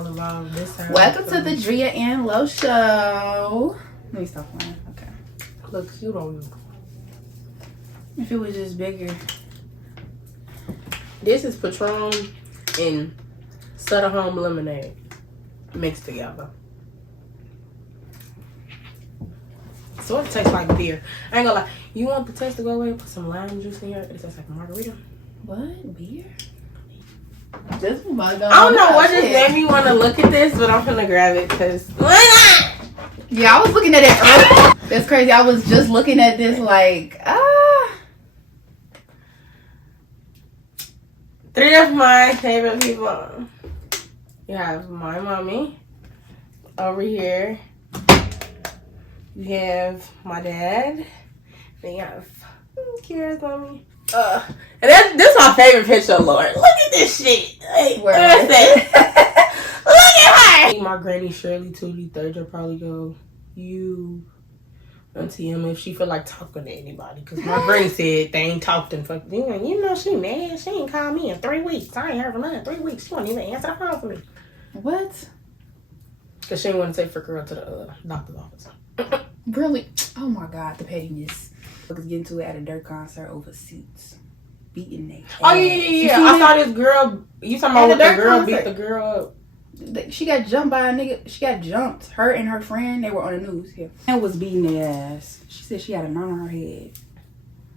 all about this time. Welcome to the Drea And Loe show. Let me stop playing. Okay. Look cute on you. If it was just bigger. This is Patron and Sutter Home lemonade mixed together. So it tastes like beer. I ain't gonna lie. You want the taste to go away? Put some lime juice in here. It tastes like a margarita. What? Beer? This one I don't know what just made me want to look at this, but I'm gonna grab it because why not? Yeah, I was looking at it earlier. That's crazy. I was just looking at this like, Three of my favorite people. You have my mommy over here. You have my dad. Then you have Kira's mommy. And this is my favorite picture, Lord. Look at this shit. Like, Where is it? Look at her. My granny Shirley Tootie third will probably go, you Auntie Emma, if she feel like talking to anybody. Because my granny said they ain't talked in fucking. You know she mad. She ain't called me in 3 weeks. I ain't heard from her in 3 weeks. She won't even answer the phone for me. what? Because she didn't want to take her to the doctor's office. Really? Oh my God, the pettiness. Was getting to it at a Dirt concert over seats. Beating they. Oh, yeah. I saw this girl. You talking about what the girl beat the girl up? She got jumped by a nigga. She got jumped. Her and her friend, they were on the news here. And was beating their ass. She said she had a knot on her head.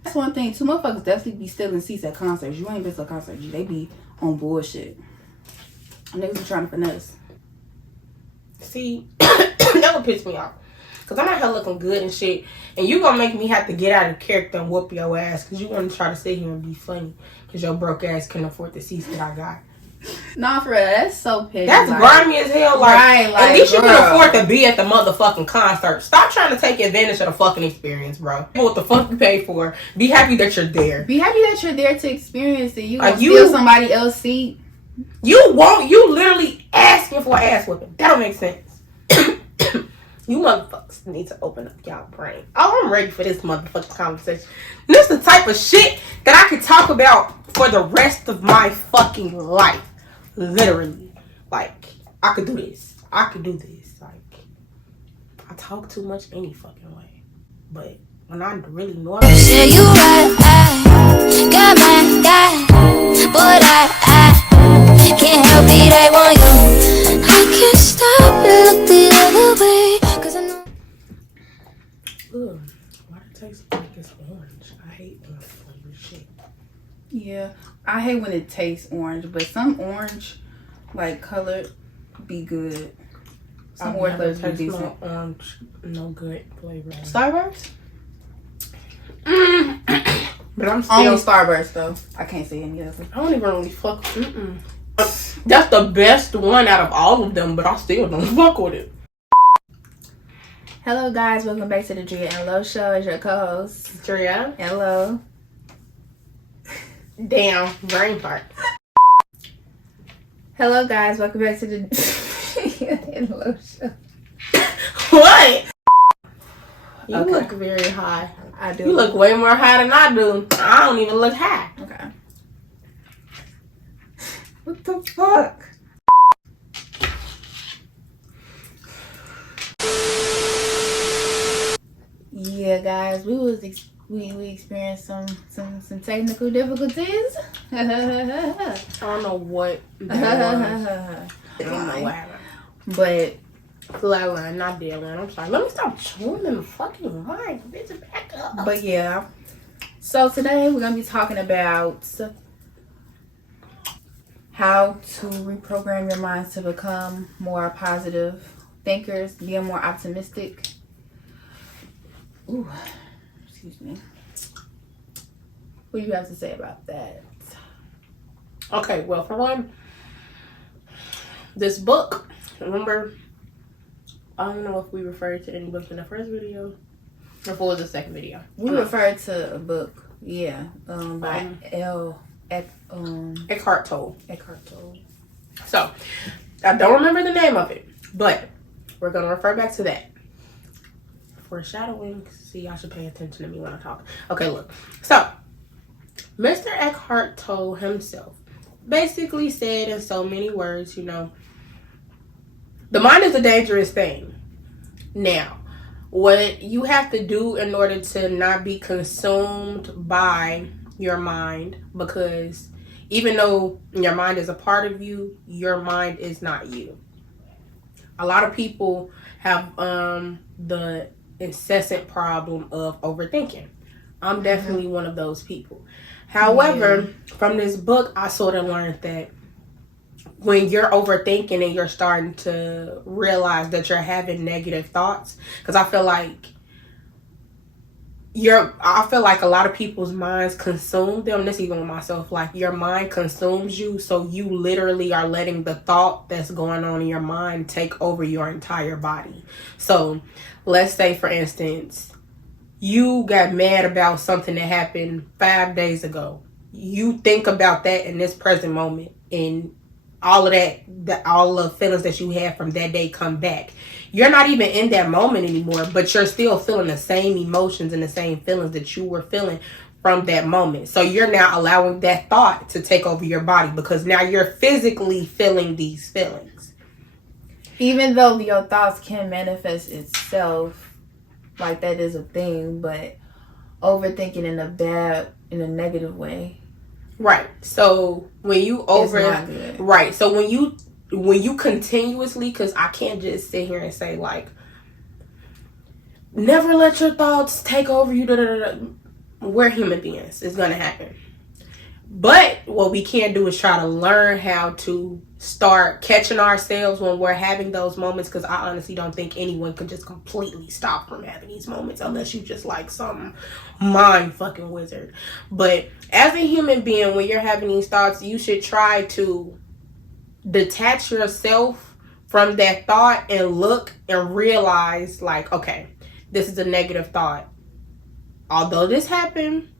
That's one thing. Two motherfuckers definitely be stealing seats at concerts. You ain't been to a concert. They be on bullshit. Niggas be trying to finesse. See, that would piss me off. Because I'm out here looking good and shit. And you gonna make me have to get out of character and whoop your ass. Because you want to try to sit here and be funny. Because your broke ass couldn't afford the seats that I got. Nah, for real. That's so petty. That's like, grimy as hell. Like, right, like, at least you can afford to be at the motherfucking concert. Stop trying to take advantage of the fucking experience, bro. What the fuck you pay for. Be happy that you're there. Be happy that you're there to experience it. You like, gonna steal somebody else's seat. You literally asking for an ass whooping. That don't make sense. You motherfuckers need to open up y'all brain. Oh, I'm ready for this motherfucking conversation. This is the type of shit that I could talk about for the rest of my fucking life. Literally. Like, I could do this. I could do this. Like, I talk too much any fucking way. But when I really know it. Yeah, you right. I got my guy. But I can't help it. I want you. I can't stop and look the other way. Ugh, why does it taste like it's orange? I hate orange flavored shit. Yeah, I hate when it tastes orange, but some orange, like colored, be good. Some orange flavors be decent. No orange, no good flavor. Starburst? But I'm still only Starburst though. I can't say any of them. I don't even really fuck. That's the best one out of all of them, but I still don't fuck with it. Hello guys, welcome back to the Drea And Loe show. As your co-host, Drea and Loe. Damn, brain fart. Hello guys, welcome back to the Drea And Loe show. What? You Okay. look very high. I do. You look way more high than I do. I don't even look high. Okay. What the fuck? Yeah, guys, we experienced some technical difficulties. I don't know what that was. I don't know what happened. But Flatline, not deadline. I'm sorry. Let me stop chewing in the fucking mic. Bitch, back up. But yeah. So today we're gonna be talking about how to reprogram your minds to become more positive thinkers, being more optimistic. Ooh, excuse me. What do you have to say about that? Okay, well, for one, this book, remember, I don't know if we referred to any books in the first video or if it was the second video. We referred to a book, yeah, by Eckhart Tolle. Eckhart Tolle. So, I don't remember the name of it, but we're going to refer back to that. Foreshadowing. See, y'all should pay attention to me when I talk. Okay, look. So, Mr. Eckhart Tolle himself basically said in so many words, you know, The mind is a dangerous thing. Now, what you have to do in order to not be consumed by your mind, because even though your mind is a part of you, your mind is not you. A lot of people have the incessant problem of overthinking. I'm definitely one of those people. However, from this book, I sort of learned that when you're overthinking and you're starting to realize that you're having negative thoughts, because I feel like a lot of people's minds consume them. This even with myself, like your mind consumes you, so you literally are letting the thought that's going on in your mind take over your entire body. So let's say, for instance, you got mad about something that happened 5 days ago. You think about that in this present moment, and all of that, all the feelings that you had from that day come back. You're not even in that moment anymore, but you're still feeling the same emotions and the same feelings that you were feeling from that moment. So you're now allowing that thought to take over your body, because now you're physically feeling these feelings. Even though your thoughts can manifest itself, like that is a thing, but overthinking in a negative way. Right. So when you So when you continuously, because I can't just sit here and say like, never let your thoughts take over you. We're human beings. It's gonna happen. But what we can do is try to learn how to start catching ourselves when we're having those moments, because I honestly don't think anyone can just completely stop from having these moments unless you just like some mind fucking wizard. But as a human being, when you're having these thoughts, you should try to detach yourself from that thought and look and realize like, okay, this is a negative thought. Although this happened,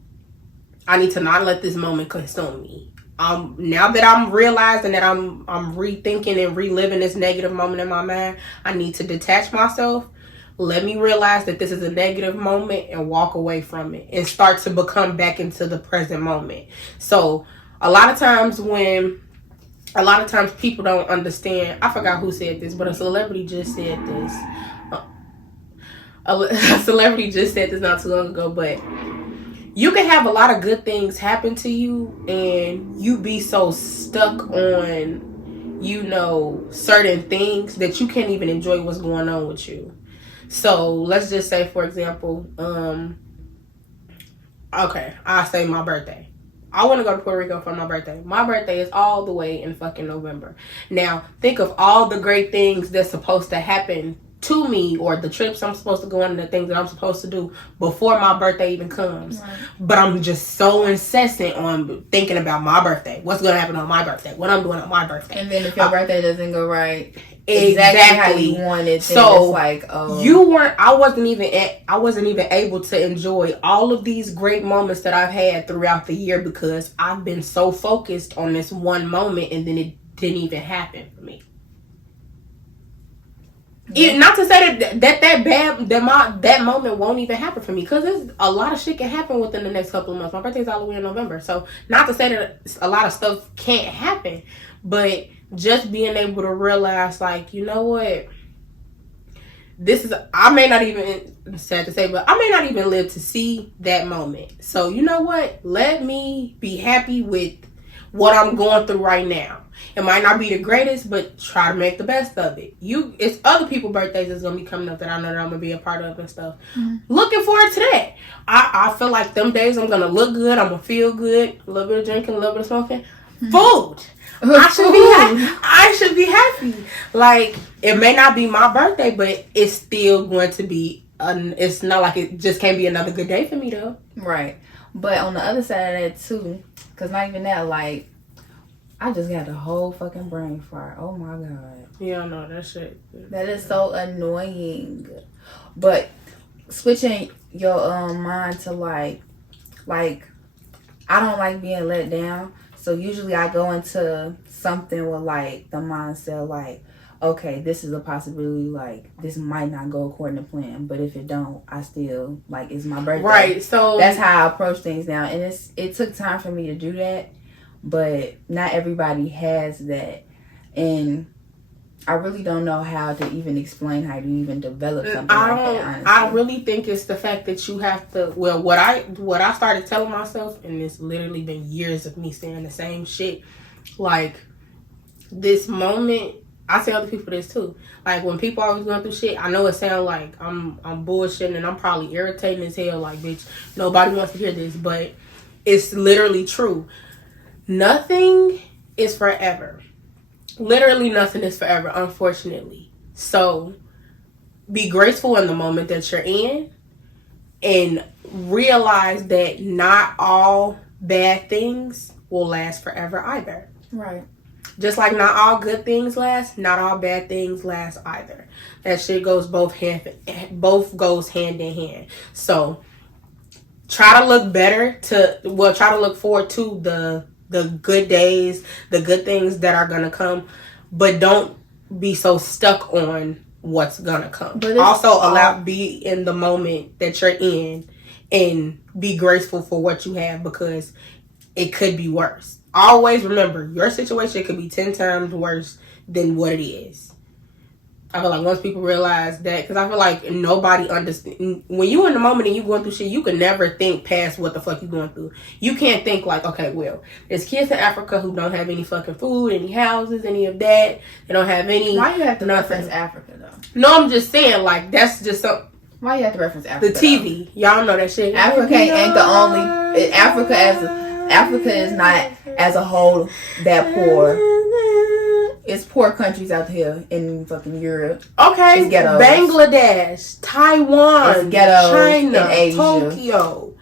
I need to not let this moment consume me. Now that I'm realizing that I'm rethinking and reliving this negative moment in my mind, I need to detach myself. Let me realize that this is a negative moment and walk away from it and start to become back into the present moment. So a lot of times people don't understand. I forgot who said this, but a celebrity just said this. A celebrity just said this not too long ago, but you can have a lot of good things happen to you and you be so stuck on, certain things that you can't even enjoy what's going on with you. So let's just say, for example, I'll say my birthday. I want to go to Puerto Rico for my birthday. My birthday is all the way in fucking November. Now, think of all the great things that's supposed to happen to me, or the trips I'm supposed to go on and the things that I'm supposed to do before my birthday even comes. Right. But I'm just so incessant on thinking about my birthday. What's going to happen on my birthday? What I'm doing on my birthday. And then if your birthday doesn't go right, exactly how you want it, so it's like, oh, I wasn't even able to enjoy all of these great moments that I've had throughout the year because I've been so focused on this one moment, and then it didn't even happen for me. Not to say that moment won't even happen for me, because there's a lot of shit can happen within the next couple of months. My birthday's all the way in November, so not to say that a lot of stuff can't happen, but just being able to realize, like, you know what, I may not even, sad to say, but I may not even live to see that moment. So you know what, let me be happy with what I'm going through right now. It might not be the greatest, but try to make the best of it. It's other people's birthdays that's going to be coming up that I know that I'm going to be a part of and stuff. Mm-hmm. Looking forward to that. I feel like them days I'm going to look good. I'm going to feel good. A little bit of drinking, a little bit of smoking. Mm-hmm. Food. I should be happy. Like, it may not be my birthday, but it's still going to be, it's not like it just can't be another good day for me though. Right. But on the other side of that too, because not even that, like, I just got a whole fucking brain fart. Oh my God. Yeah, I know that shit. That is so annoying. But switching your mind to like I don't like being let down. So usually I go into something with like the mindset like, okay, this is a possibility, like this might not go according to plan, but if it don't, I still, like, it's my birthday. Right. So that's how I approach things now. And it took time for me to do that, but not everybody has that. And I really don't know how to even explain how to even develop something like that, honestly. I really think it's the fact that you have to, well, what I started telling myself, and it's literally been years of me saying the same shit, like, this moment, I tell other people this too, like, when people always going through shit, I know it sounds like I'm bullshitting and I'm probably irritating as hell, like, bitch, nobody wants to hear this, but it's literally true. Nothing is forever. Literally nothing is forever, unfortunately. So be grateful in the moment that you're in and realize that not all bad things will last forever either. Right. Just like not all good things last, not all bad things last either. That shit goes both goes hand in hand. So try to look try to look forward to the good days, the good things that are gonna come, but don't be so stuck on what's gonna come. But also be in the moment that you're in and be grateful for what you have, because it could be worse. Always remember, your situation could be 10 times worse than what it is. I feel like once people realize that, because I feel like nobody understands. When you in the moment and you going through shit, you can never think past what the fuck you going through. You can't think like, okay, well, there's kids in Africa who don't have any fucking food, any houses, any of that. They don't have any. Why you have to reference Africa though? No, I'm just saying, like, that's just something. Why you have to reference Africa? The TV, y'all know that shit. Africa ain't the only. Africa is not as a whole that poor. It's poor countries out here in fucking Europe. Okay, it's Bangladesh, Taiwan, China, Tokyo.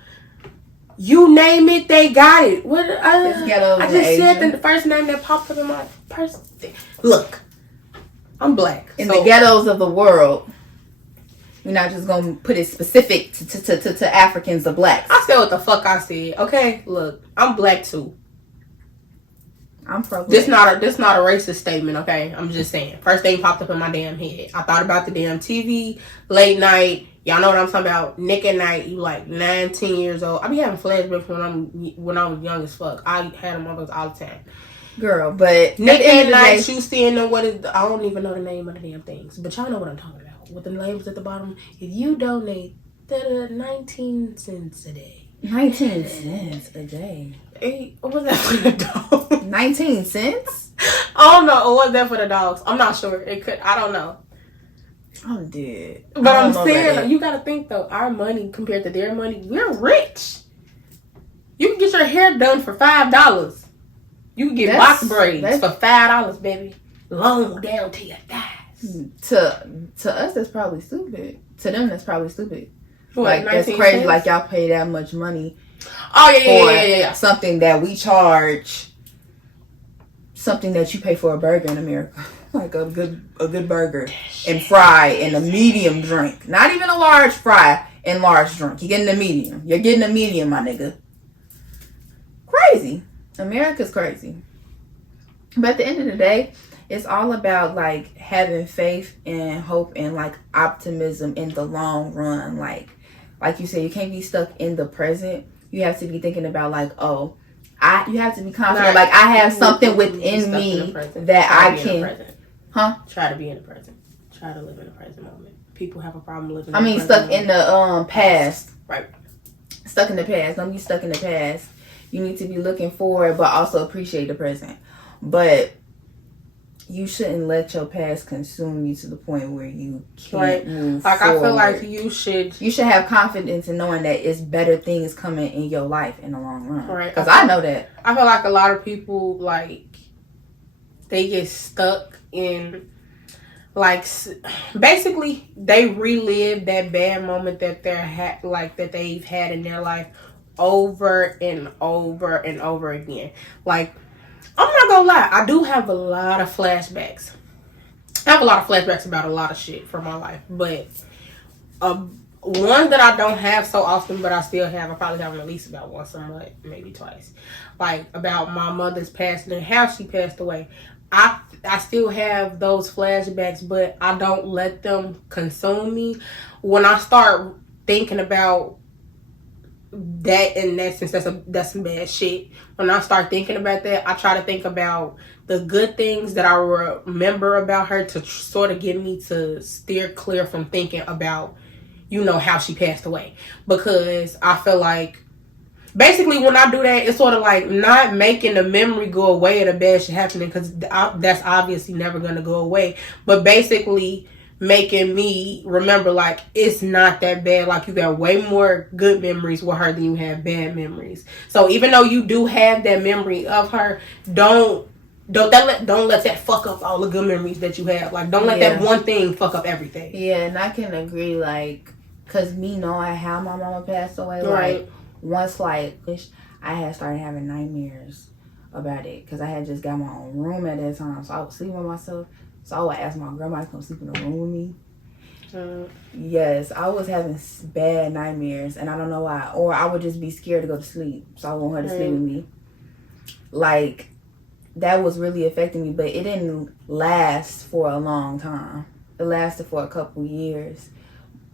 You name it, they got it. What? I just said the first name that popped up in my person. Look, I'm black. In the ghettos of the world, we're not just gonna put it specific to Africans or blacks. I said what the fuck I said. Okay, look, I'm black too. I'm pro. This not a racist statement, okay? I'm just saying. First thing popped up in my damn head. I thought about the damn TV, late night. Y'all know what I'm talking about. Nick at Night. You like 19 years old. I be having flashbacks when I was young as fuck. I had them all the time. Girl, but Nick at Night. You seeing them? I don't even know the name of the damn things, but y'all know what I'm talking about. With the labels at the bottom. If you donate 19 cents a day. 19 cents a day. What was that for the dog? 19 cents? I don't know. Or was that for the dogs? I'm not sure. It could. I don't know. I'm dead. But I'm saying, you gotta think though, our money compared to their money, we're rich. You can get your hair done for $5. You can get box braids for $5, baby. Long down to your thighs. To us, that's probably stupid. To them, that's probably stupid. What, like, that's crazy. Cents? Like, y'all pay that much money. Oh, yeah. Something that we charge, something that you pay for a burger in America. Like a good burger and fry and a medium drink. Not even a large fry and large drink. You're getting a medium. You're getting a medium, my nigga. Crazy. America's crazy. But at the end of the day, it's all about like having faith and hope and like optimism in the long run. Like you said, you can't be stuck in the present. You have to be thinking about like, you have to be confident. Like I have something within me that I can. Try to be in the present. Try to live in the present moment. People have a problem living. Stuck in the past. Right. Stuck in the past. Don't be stuck in the past. You need to be looking forward, but also appreciate the present. But you shouldn't let your past consume you to the point where you can't move forward. I feel like you should have confidence in knowing that it's better things coming in your life in the long run. Right. Because I know that. I feel like a lot of people they get stuck in basically they relive that bad moment that that they've had in their life over and over and over again. Like, I'm not gonna lie, I do have a lot of flashbacks. I have a lot of flashbacks about a lot of shit from my life, but one that I don't have so often, but I still have, I probably have them at least about once a month, maybe twice. Like, about my mother's passing and how she passed away. I still have those flashbacks, but I don't let them consume me. When I start thinking about that in essence, that's some bad shit. When I start thinking about that, I try to think about the good things that I remember about her to sort of get me to steer clear from thinking about, you know, how she passed away. Because I feel like basically when I do that, it's sort of like not making the memory go away of the bad shit happening, because that's obviously never going to go away. But basically making me remember like it's not that bad. Like you got way more good memories with her than you have bad memories. So even though you do have that memory of her, don't let that fuck up all the good memories that you have. Like don't let that one thing fuck up everything. Yeah, and I can agree, like, cause me knowing how my mama passed away, right. Like once like I had started having nightmares about it, cause I had just got my own room at that time, so I was sleeping with myself. So I would ask my grandma to come sleep in the room with me. Yes, I was having bad nightmares, and I don't know why. Or I would just be scared to go to sleep, so I want her to sleep with me. Like, that was really affecting me, but it didn't last for a long time. It lasted for a couple years.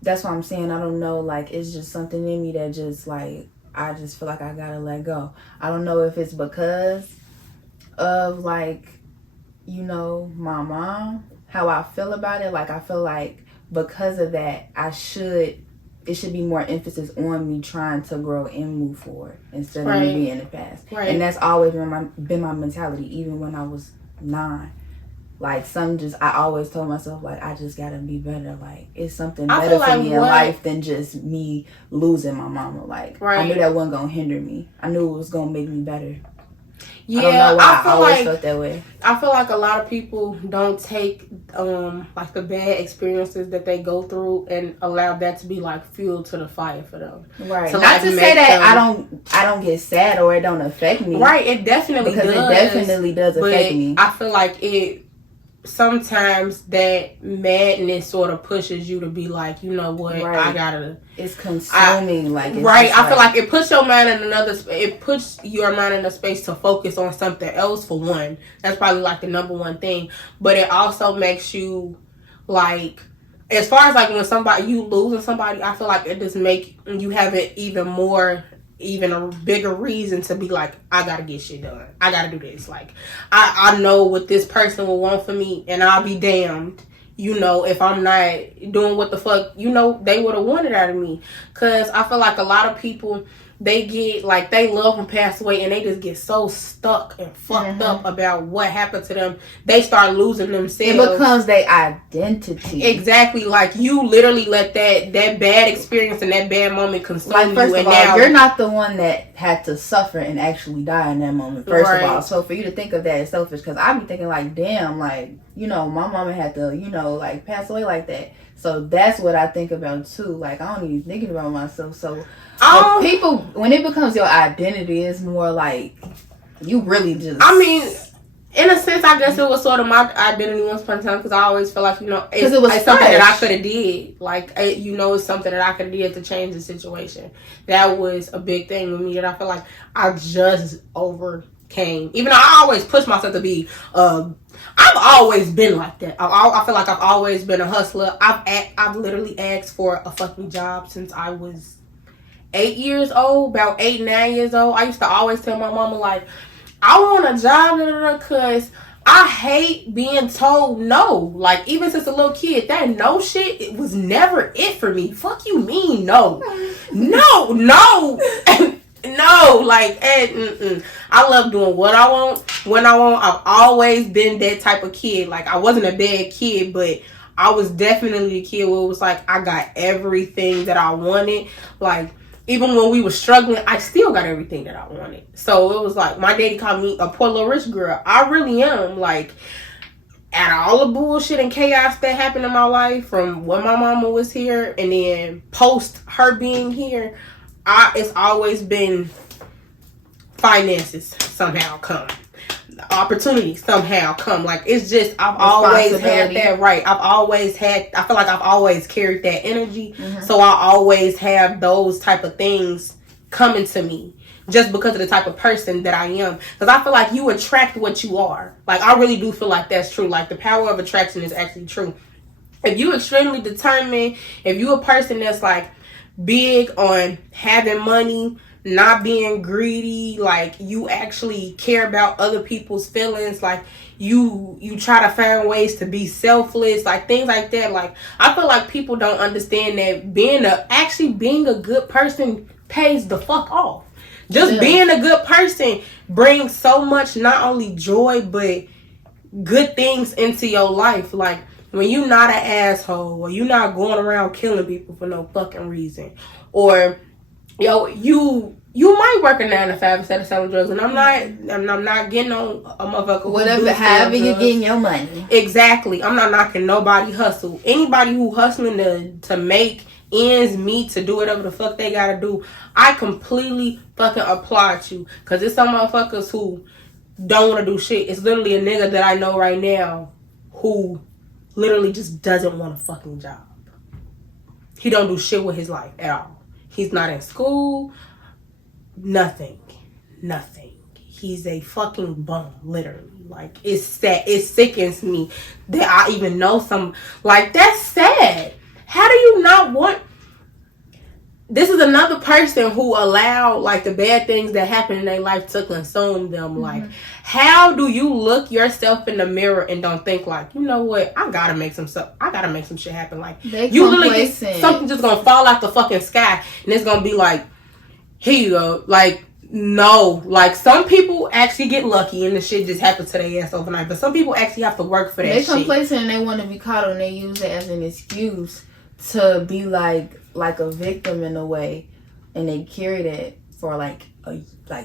That's what I'm saying. I don't know, like, it's just something in me that just, like, I just feel like I gotta let go. I don't know if it's because of, like, you know, my mom, how I feel about it. Like, I feel like because of that, it should be more emphasis on me trying to grow and move forward instead of me being in the past. Right. And that's always been my mentality, even when I was 9. Like, I always told myself, like, I just gotta be better. Like, it's something better for me in life than just me losing my mama. Like, I knew that wasn't gonna hinder me. I knew it was gonna make me better. Yeah, I don't know why I always felt that way. I feel like a lot of people don't take like the bad experiences that they go through and allow that to be like fuel to the fire for them. Right. To, not like, to say that I don't get sad or it don't affect me. Right. It definitely does. Because it definitely does affect me. I feel like sometimes that madness sort of pushes you to be like, you know what, I gotta. It's consuming, I feel like it puts your mind in it puts your mind in a space to focus on something else. For one, that's probably like the number one thing. But it also makes you like, as far as like when you losing somebody, I feel like it just make you have it even a bigger reason to be like, I gotta get shit done. I gotta do this. Like, I know what this person will want for me, and I'll be damned, you know, if I'm not doing what the fuck, you know, they would have wanted out of me. Because I feel like a lot of people, they get, like, they love them pass away, and they just get so stuck and fucked up about what happened to them. They start losing themselves. It becomes their identity. Exactly. Like, you literally let that bad experience and that bad moment consume you. First of all, you're not the one that had to suffer and actually die in that moment, first of all. So for you to think of that as selfish, because I be thinking, like, damn, like, you know, my mama had to, you know, like, pass away like that. So that's what I think about, too. Like, I don't even think about myself. So people, when it becomes your identity, it's more like you really just. I mean, in a sense, I guess it was sort of my identity once upon a time, because I always feel like, you know, it's something that I could have did. Like, you know, it's something that I could have did to change the situation. That was a big thing with me that I feel like I just overcame. Even though I always push myself to be. I've always been like that. I feel like I've always been a hustler. I've literally asked for a fucking job since I was 8 years old, about 8, 9 years old. I used to always tell my mama, like, I want a job, because I hate being told no. Like, even since a little kid, that no shit, it was never it for me. Fuck you mean no. No. No, like, I love doing what I want, when I want. I've always been that type of kid. Like, I wasn't a bad kid, but I was definitely a kid where it was like, I got everything that I wanted. Like, even when we were struggling, I still got everything that I wanted. So it was like, my daddy called me a poor little rich girl. I really am. Like, out of all the bullshit and chaos that happened in my life, from when my mama was here and then post her being here, it's always been finances somehow come. Opportunities somehow come. Like, it's just, I've always had that, right? I feel like I've always carried that energy. So I always have those type of things coming to me, just because of the type of person that I am. Because I feel like you attract what you are. Like, I really do feel like that's true. Like, the power of attraction is actually true. If you extremely determined, if you a person that's like big on having money, not being greedy, like you actually care about other people's feelings, like you try to find ways to be selfless, like things like that. Like I feel like people don't understand that being a good person pays the fuck off. Just being a good person brings so much, not only joy but good things into your life. Like when you not an asshole, or you not going around killing people for no fucking reason, or you might work a 9 to 5 instead of selling drugs, and I'm not getting on a motherfucker. Whatever, however you getting your money. Exactly. I'm not knocking nobody hustle. Anybody who hustling to make ends meet, to do whatever the fuck they gotta do, I completely fucking applaud you. Cause it's some motherfuckers who don't want to do shit. It's literally a nigga that I know right now who literally just doesn't want a fucking job. He don't do shit with his life at all. He's not in school. Nothing. He's a fucking bum, literally. Like, it's sad. It sickens me that I even know some. Like, that's sad. How do you not want... This is another person who allowed, like, the bad things that happen in their life to consume them. Mm-hmm. Like, how do you look yourself in the mirror and don't think, like, you know what? I gotta make some shit happen. Like, you literally something just gonna fall out the fucking sky, and it's gonna be like, here you go. Like, no. Like, some people actually get lucky and the shit just happens to their ass overnight. But some people actually have to work for that shit. They complacent and they want to be caught, and they use it as an excuse to be like a victim in a way, and they carry that for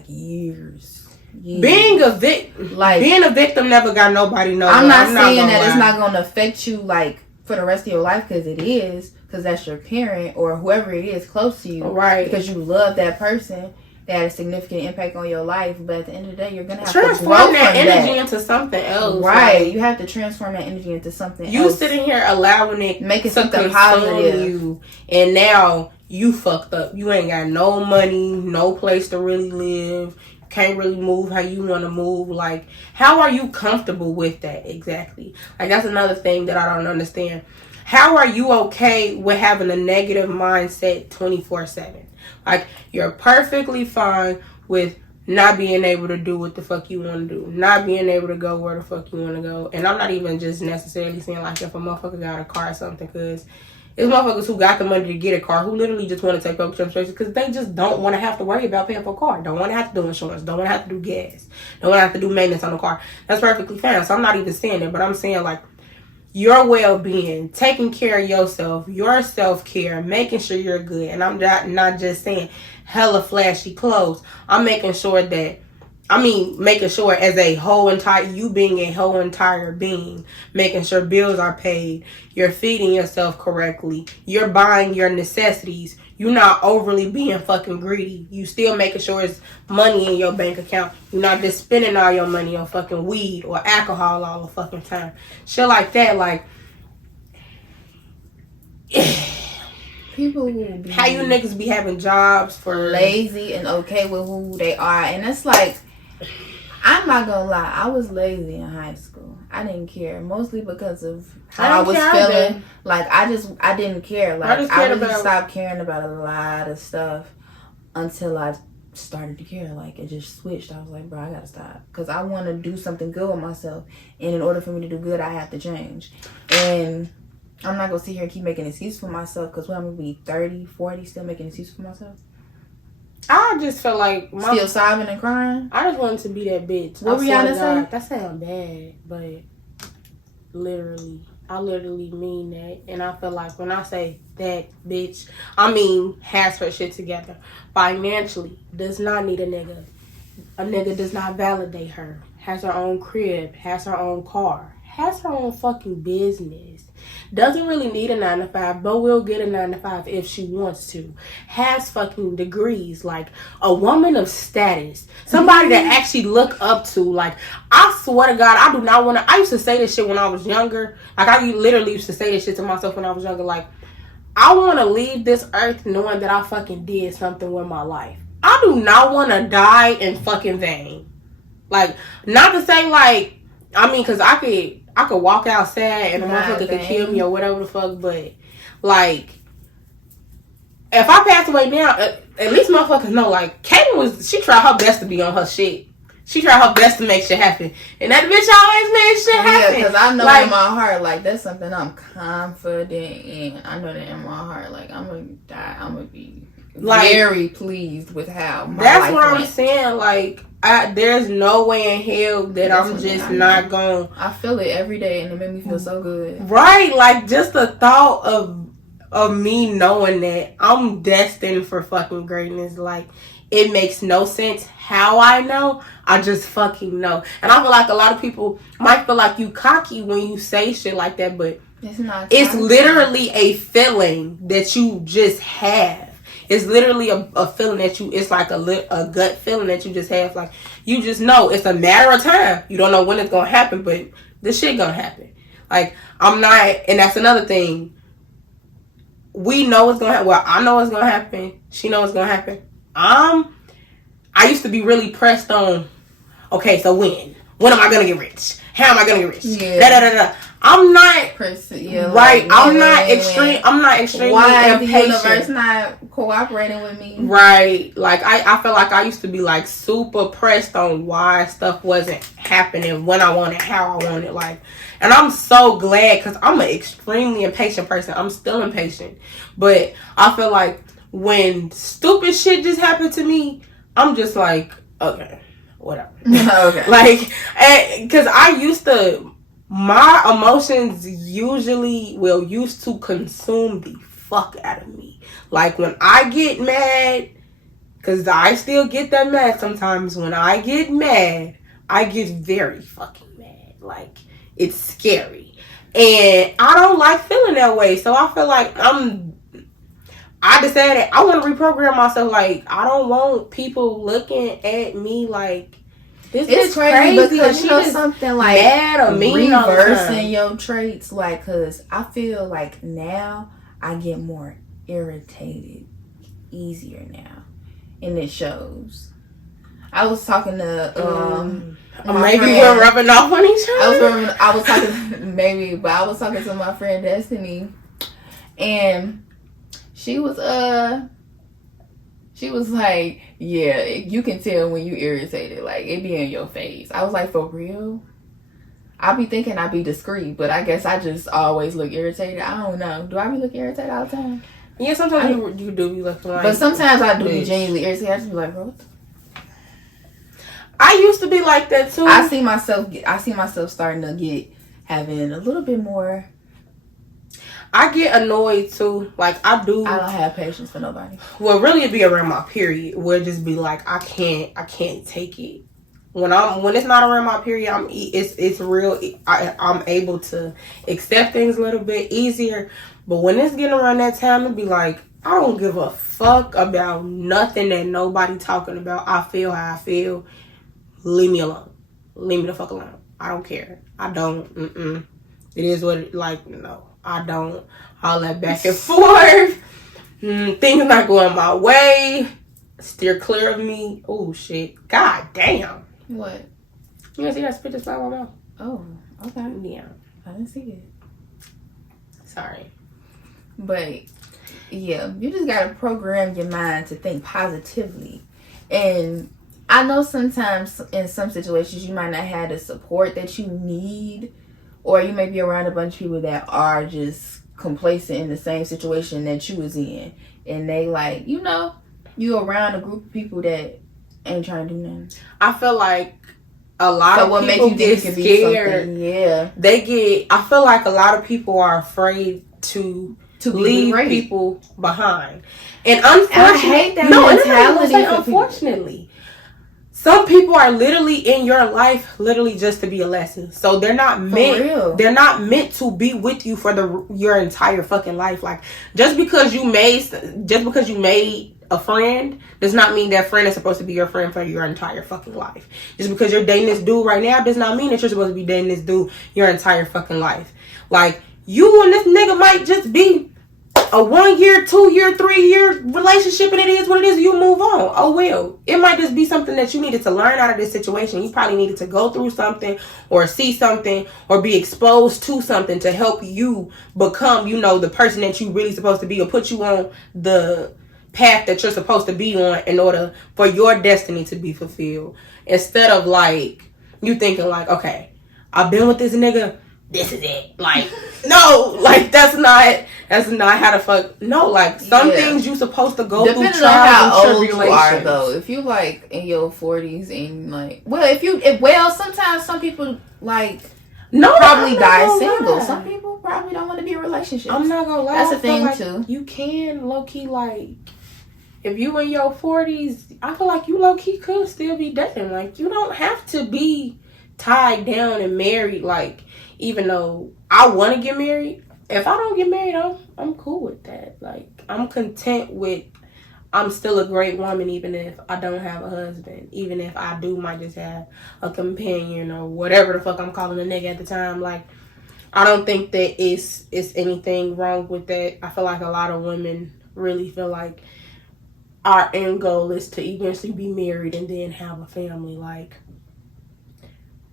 years. Being a victim never got nobody nowhere. I'm not saying that it's not going to affect you like for the rest of your life, because it is, because that's your parent or whoever it is close to you, right? Because you love that person that had a significant impact on your life. But at the end of the day, you're gonna have transform to grow that energy into something else, right? You have to transform that energy into something else. You sitting here allowing it, make it something positive, you, and now you fucked up. You ain't got no money, no place to really live. Can't really move how you want to move. Like, how are you comfortable with that exactly? Like, that's another thing that I don't understand. How are you okay with having a negative mindset 24/7? Like, you're perfectly fine with not being able to do what the fuck you want to do, not being able to go where the fuck you want to go. And I'm not even just necessarily saying like if a motherfucker got a car or something, because it's motherfuckers who got the money to get a car who literally just want to take public transportation because they just don't want to have to worry about paying for a car, don't want to have to do insurance, don't want to have to do gas, don't want to have to do maintenance on the car. That's perfectly fine. So I'm not even saying that, but I'm saying like your well-being, taking care of yourself, your self-care, making sure you're good. And I'm not just saying hella flashy clothes. I'm making sure as a whole entire, you being a whole entire being, making sure bills are paid, you're feeding yourself correctly, you're buying your necessities, you're not overly being fucking greedy, you still making sure it's money in your bank account, you're not just spending all your money on fucking weed or alcohol all the fucking time, shit like that. Like, people who be how you niggas be having jobs for lazy and okay with who they are, and it's like, I'm not gonna lie, I was lazy in high school. I didn't care, mostly because of how I was feeling. Like, I didn't care. Like, I really stopped caring about a lot of stuff until I started to care. Like, it just switched. I was like, bro, I gotta stop, because I want to do something good with myself, and in order for me to do good, I have to change. And I'm not gonna sit here and keep making excuses for myself, because when I'm gonna be 30, 40, still making excuses for myself. I just feel like still sobbing and crying. I just wanted to be that bitch. What were y'all saying? That sounds bad, but I literally mean that. And I feel like when I say that bitch, I mean has her shit together financially. Does not need a nigga. A nigga does not validate her. Has her own crib. Has her own car. Has her own fucking business. Doesn't really need a 9 to 5, but will get a 9 to 5 if she wants to. Has fucking degrees. Like, a woman of status. Somebody that actually look up to. Like, I swear to God, I do not want to. I used to say this shit when I was younger. Like, I literally used to say this shit to myself when I was younger. Like, I want to leave this earth knowing that I fucking did something with my life. I do not want to die in fucking vain. Like, not to say, like, I mean, because I could walk outside and a motherfucker could kill me or whatever the fuck, but, like, if I pass away now, at least motherfuckers know, like, Caitlyn she tried her best to be on her shit. She tried her best to make shit happen. And that bitch always made shit happen. Yeah, because I know like, in my heart, like, that's something I'm confident in. I know that in my heart, like, I'm going to die. I'm going to be very pleased with how my that's life what I'm went. saying. Like, there's no way in hell that I'm just not going. I feel it every day, and it made me feel so good. Right? Like, just the thought of me knowing that I'm destined for fucking greatness. Like, it makes no sense how I know. I just fucking know. And I feel like a lot of people might feel like you cocky when you say shit like that, but it's not. It's literally a feeling that you just have. It's literally a feeling that it's like a gut feeling that you just have. Like, you just know it's a matter of time. You don't know when it's going to happen, but this shit going to happen. Like, I'm not, and that's another thing. We know it's going to happen. Well, I know it's going to happen. She knows it's going to happen. I used to be really pressed on, okay, so when am I going to get rich? How am I going to get rich? Yeah. I'm not right. I'm not extremely why impatient. The universe not cooperating with me? Right. Like I feel like I used to be like super pressed on why stuff wasn't happening when I wanted, how I wanted. Like, and I'm so glad because I'm an extremely impatient person. I'm still impatient, but I feel like when stupid shit just happened to me, I'm just like, okay, whatever. Okay. Like, because I used to. My emotions used to consume the fuck out of me. Like, when I get mad, because I still get that mad sometimes. When I get mad, I get very fucking mad. Like, it's scary. And I don't like feeling that way. So I feel like I decided I want to reprogram myself. Like, I don't want people looking at me like, this it's crazy because you know something like mad or mean reversing your traits, like, because I feel like now I get more irritated easier now, and it shows. I was talking to maybe we're rubbing off on each other. I was talking to my friend Destiny, and she was like, yeah, you can tell when you irritated. Like, it be in your face. I was like, for real? I be thinking I be discreet, but I guess I just always look irritated. I don't know. Do I be looking irritated all the time? Yeah, sometimes you do be looking like. But sometimes I do be genuinely irritated. I just be like, bro. I used to be like that too. I see myself starting to having a little bit more. I get annoyed too. Like, I do. I don't have patience for nobody. Well, really, it'd be around my period where it just be like, I can't take it. When it's not around my period, it's real. I'm able to accept things a little bit easier. But when it's getting around that time, it'd be like, I don't give a fuck about nothing that nobody talking about. I feel how I feel. Leave me alone. Leave me the fuck alone. I don't care. I don't. It is what it, like, no. I don't. All that back and forth. Things not going my way. Steer clear of me. Oh, shit. God damn. What? You gonna see that spit just by my mouth? Oh, okay. Yeah. I didn't see it. Sorry. But, yeah. You just gotta program your mind to think positively. And I know sometimes in some situations you might not have the support that you need. Or you may be around a bunch of people that are just complacent in the same situation that you was in. And they like, you know, you around a group of people that ain't trying to do nothing. I feel like a lot of people get scared. Yeah. I feel like a lot of people are afraid to leave people behind. And unfortunately, I hate that mentality. Unfortunately. Some people are literally in your life literally just to be a lesson. So they're not meant to be with you for your entire fucking life. Like, just because you made a friend does not mean that friend is supposed to be your friend for your entire fucking life. Just because you're dating this dude right now does not mean that you're supposed to be dating this dude your entire fucking life. Like, you and this nigga might just be a 1 year, 2 year, 3 year relationship, and it is what it is. You move on. Oh well. It might just be something that you needed to learn out of this situation. You probably needed to go through something or see something or be exposed to something to help you become, you know, the person that you really supposed to be, or put you on the path that you're supposed to be on in order for your destiny to be fulfilled. Instead of like you thinking like, okay, I've been with this nigga, this is it. Like, no, like that's not how the fuck. No, like some things you supposed to go depending through trials and tribulations. You are though. If you like in your 40s and like, well, sometimes some people like probably die single. Lie. Some people probably don't want to be in relationships. I'm not gonna lie. That's the thing like too. You can low key like. If you in your 40s, I feel like you low-key could still be dating. Like, you don't have to be tied down and married. Like, even though I want to get married, if I don't get married, I'm cool with that. Like, I'm content with, I'm still a great woman even if I don't have a husband. Even if I might just have a companion or whatever the fuck I'm calling a nigga at the time. Like, I don't think that it's anything wrong with that. I feel like a lot of women really feel like our end goal is to eventually be married and then have a family. Like,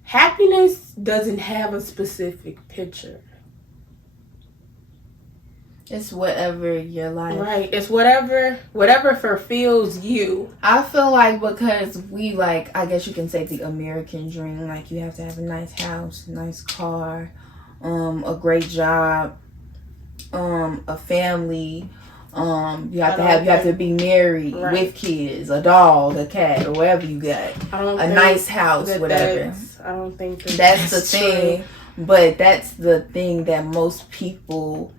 happiness doesn't have a specific picture. It's whatever your life. Right. It's whatever fulfills you. I feel like because we like, I guess you can say the American dream. Like, you have to have a nice house, nice car, a great job, a family. You have to be married with kids, a dog, a cat, or whatever you got. A nice house, whatever. I don't think that's the thing. But that's the thing that most people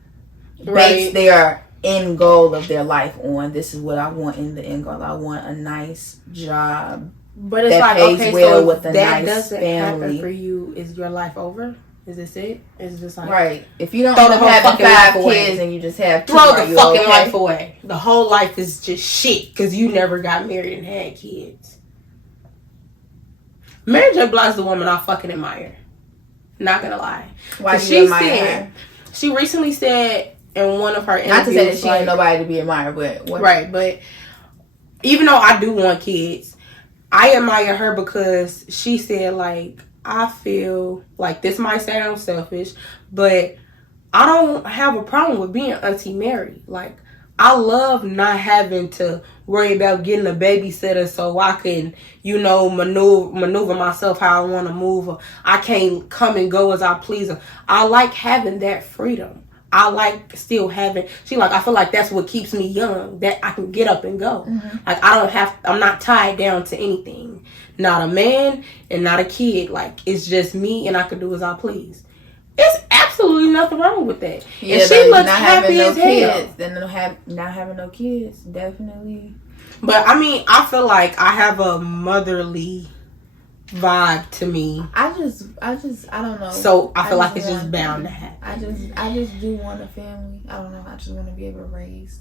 base their end goal of their life on. This is what I want in the end goal. I want a nice job. But it's that like, pays well with a that nice doesn't family. Happen for you, is your life over? Is this it? Is this like right? If you don't end up having 5 kids and you just have 2, throw the fucking life away. The whole life is just shit because you never got married and had kids. Mary J. Blige is the woman I fucking admire. Not gonna lie. Why do you admire her? She recently said in one of her interviews, not to say that she ain't nobody to be admired, but right. But even though I do want kids, I admire her because she said, like, I feel like this might sound selfish, but I don't have a problem with being Auntie Mary. Like, I love not having to worry about getting a babysitter so I can, maneuver myself how I want to move. Or I can't come and go as I please. I like having that freedom. I like still having, I feel like that's what keeps me young, that I can get up and go. Mm-hmm. Like, I'm not tied down to anything. Not a man and not a kid. Like, it's just me and I can do as I please. It's absolutely nothing wrong with that. Yeah, and she looks happy as hell. Then not having no kids, definitely. But I mean, I feel like I have a motherly vibe to me. I don't know. So I feel like it's just bound to happen. I just do want a family. I don't know. I just want to be able to raise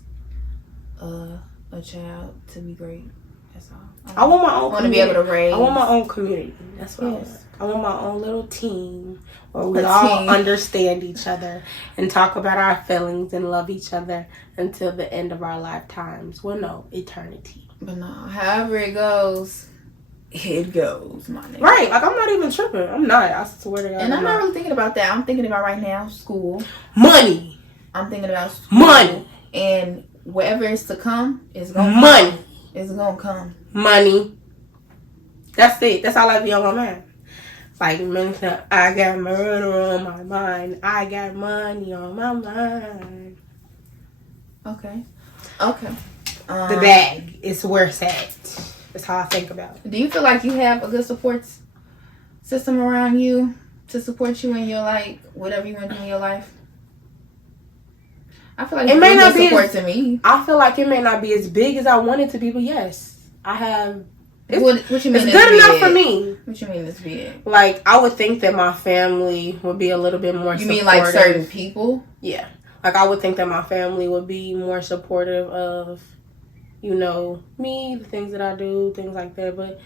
a child to be great. That's all. I want my own. I want to be able to raise. I want my own community. That's what I want. I want my own little team where we all understand each other and talk about our feelings and love each other until the end of our lifetimes. Well, no, eternity. But no, however it goes, my nigga. Right, like I'm not even tripping. I'm not. I swear to God. And I'm not really thinking about that. I'm thinking about right now school, money. I'm thinking about school, money, and whatever is to come is gonna money. Come. It's gonna come. Money. That's it. That's all I be on my mind. Like, I got murder on my mind. I got money on my mind. Okay. The bag is where it's at. That's how I think about it. Do you feel like you have a good support system around you to support you in your, like, whatever you want to do in your life? I feel like it may not be support to me. I feel like it may not be as big as I want it to be, but yes, I have. What you mean? It's good enough for me. What you mean it's big? Like, I would think that my family would be a little bit more. You mean like certain people? Yeah, like I would think that my family would be more supportive of, me, the things that I do, things like that. But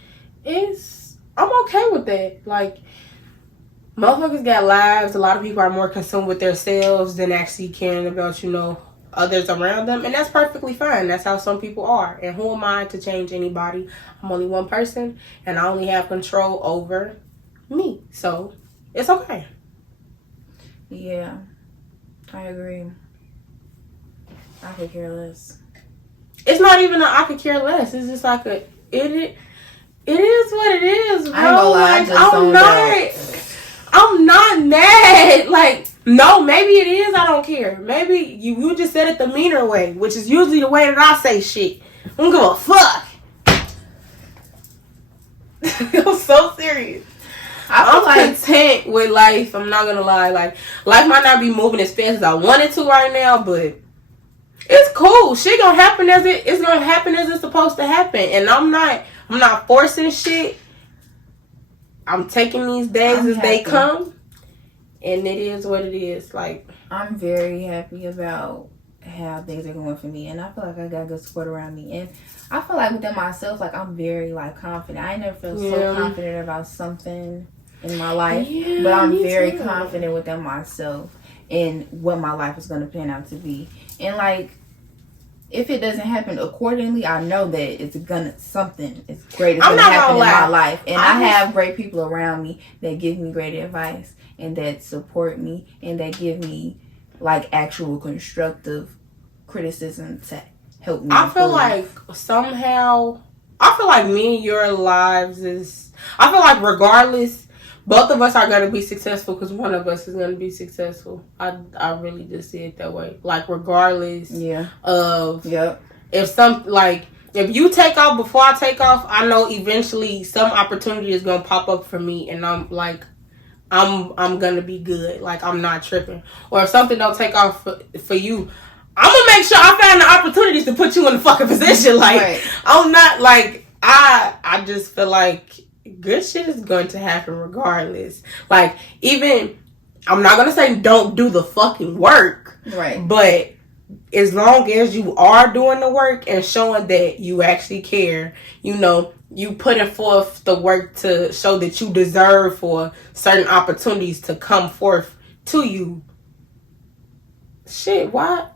I'm okay with that. Like, motherfuckers got lives. A lot of people are more consumed with themselves than actually caring about, others around them. And that's perfectly fine. That's how some people are. And who am I to change anybody? I'm only one person. And I only have control over me. So, it's okay. Yeah. I agree. I could care less. it's not even a I could care less. It's just like it is what it is, bro. I ain't gonna lie, like I'm not mad. Like, no, maybe it is. I don't care. Maybe you just said it the meaner way, which is usually the way that I say shit. I don't give a fuck. I'm so serious. I'm content with life. I'm not gonna lie. Like, life might not be moving as fast as I wanted to right now, but it's cool. Shit gonna happen it's gonna happen as it's supposed to happen. And I'm not forcing shit. I'm taking these days as they come. And it is what it is. Like, I'm very happy about how things are going for me, and I feel like I got good support around me, and I feel like within myself, like I'm very like confident. I never feel so confident about something in my life, but I'm very confident within myself and what my life is going to pan out to be. And like, if it doesn't happen accordingly, I know that something is great is going to happen in my life, and I have great people around me that give me great advice and that support me and that give me like actual constructive criticism to help me. I feel like somehow, me and your lives I feel like regardless, both of us are going to be successful because one of us is going to be successful. I really just see it that way. Like, regardless of if you take off before I take off, I know eventually some opportunity is going to pop up for me, and I'm like, I'm gonna be good. Like, I'm not tripping. Or if something don't take off for you, I'm gonna make sure I find the opportunities to put you in the fucking position. Like, I'm not like, I just feel like good shit is going to happen regardless. Like, even, I'm not gonna say don't do the fucking work. Right. But as long as you are doing the work and showing that you actually care, you know, you putting forth the work to show that you deserve for certain opportunities to come forth to you. Shit, why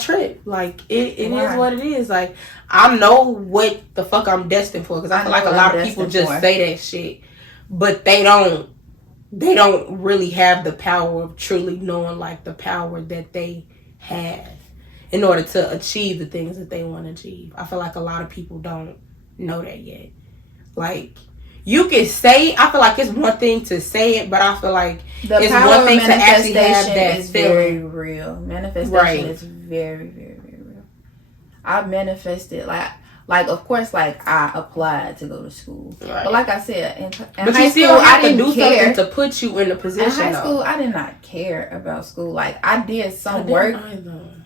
trip? Like, it is what it is. Like, I know what the fuck I'm destined for, because I feel like a lot of people just say that shit, but they don't really have the power of truly knowing, like, the power that they have in order to achieve the things that they want to achieve. I feel like a lot of people don't know that yet. Like, you can say, I feel like it's one thing to say it, but I feel like it's one thing to actually have that is very real. Manifestation is very, very, very real. I manifested, like of course, like, I applied to go to school, but like I said, in but high you still school, have to do something to put you in a position. In high school, I did not care about school. Like, I did some work,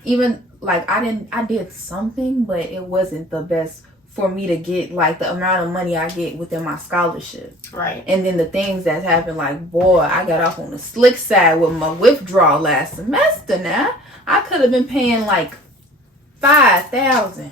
even like I did something, but it wasn't the best for me to get like the amount of money I get within my scholarship. Right. And then the things that happened, like, boy, I got off on the slick side with my withdrawal last semester. Now I could have been paying like $5,000.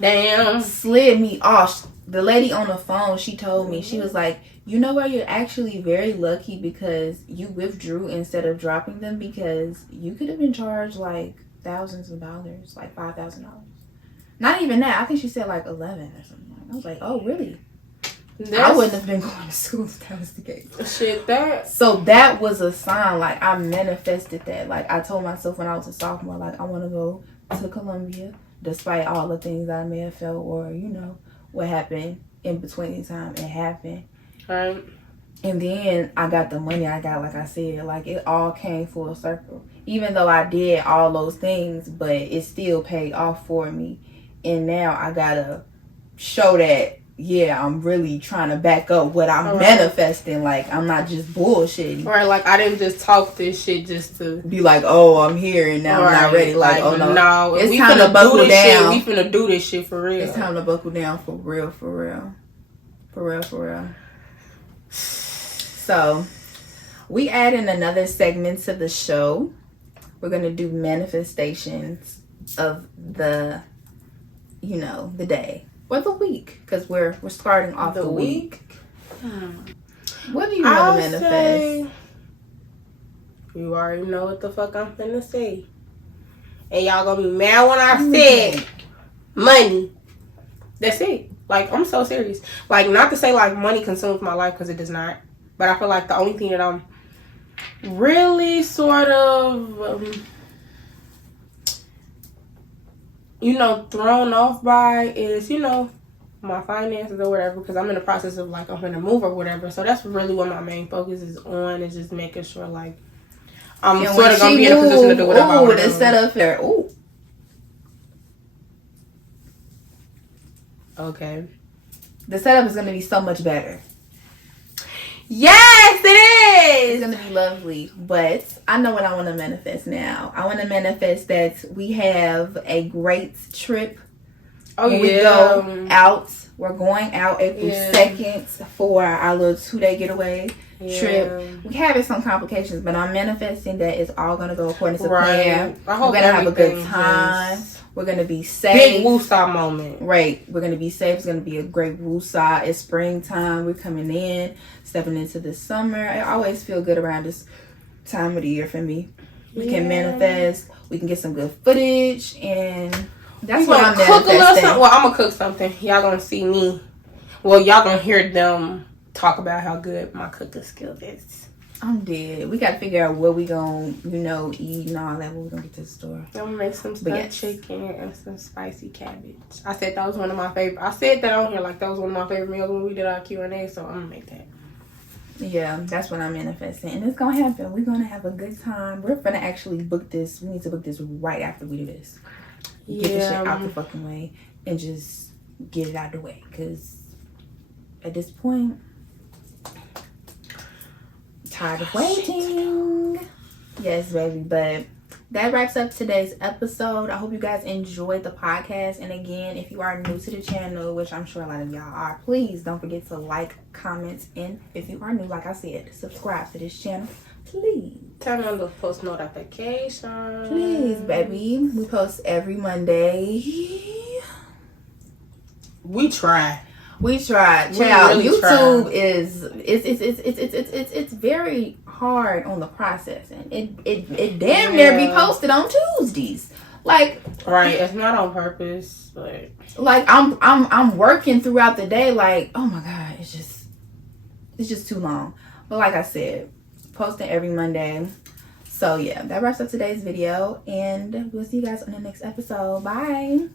Damn. Slid me off. The lady on the phone, she told me, she was like, you know what, you're actually very lucky because you withdrew instead of dropping them, because you could have been charged like thousands of dollars, like $5,000. Not even that. I think she said like 11 or something. I was like, oh, really? I wouldn't have been going to school if that was the case. Shit, that. So that was a sign. Like, I manifested that. Like, I told myself when I was a sophomore, like, I want to go to Columbia, despite all the things I may have felt, or, you know, what happened in between the time it happened. Right. And then I got the money I got, like I said. Like, it all came full circle. Even though I did all those things, but it still paid off for me. And now I gotta show that, yeah, I'm really trying to back up what I'm manifesting. Like, I'm not just bullshitting. Right, like, I didn't just talk this shit just to be like, oh, I'm here and now I'm not ready. Like, oh, no. It's time to buckle down. We finna do this shit for real. It's time to buckle down for real, for real. For real, for real. So, we add in another segment to the show. We're going to do manifestations of the, you know, the day or the week, because we're starting off the week. What do you want to manifest? You already know what the fuck I'm finna say, and y'all gonna be mad when I said money. That's it. Like, I'm so serious. Like, not to say like money consumes my life, because it does not, but I feel like the only thing that I'm really sort of thrown off by is, my finances or whatever, because I'm in the process of like I'm gonna move or whatever. So that's really what my main focus is on, is just making sure like I'm sort of gonna be in a position to do whatever I want to do. Set up there. Ooh. Okay. The setup is gonna be so much better. Yes, it is. It's gonna be lovely. But I know what I want to manifest now. I want to manifest that we have a great trip. Oh, when we go out. We're going out April 2nd for our little 2-day getaway trip. We having some complications, but I'm manifesting that it's all gonna go according to plan. We're gonna have a good time. We're gonna be safe. Big woosah moment. Right. We're gonna be safe. It's gonna be a great woosah. It's springtime. We're coming in, stepping into the summer. I always feel good around this time of the year for me. We can manifest. We can get some good footage, and that's what I'm cook a little manifesting. something. Well, I'm gonna cook something. Y'all gonna see me. Well, y'all gonna hear them talk about how good my cooking skill is. I'm dead. We gotta figure out what we gonna, eat and all that when we gonna get to the store. I'm gonna make some stuffed chicken and some spicy cabbage. I said that was one of my favorite. I said that on here like that was one of my favorite meals when we did our Q&A. So I'm gonna make that. Yeah, that's what I'm manifesting, and it's gonna happen. We're gonna have a good time. We're gonna actually book this. We need to book this right after we do this. Get this shit out the fucking way and just get it out the way. Cause at this point, tired of waiting. Yes, baby. But that wraps up today's episode. I hope you guys enjoyed the podcast. And again, if you are new to the channel, which I'm sure a lot of y'all are, please don't forget to like, comment, and if you are new, like I said, subscribe to this channel. Please. Turn on the post notifications. Please, baby. We post every Monday. We try. Child, really YouTube is it's very hard on the processing. It damn near be posted on Tuesdays. Like, right, it's not on purpose, but like I'm working throughout the day. Like, oh my god, it's just too long. But like I said, posting every Monday. So yeah, that wraps up today's video, and we'll see you guys on the next episode. Bye.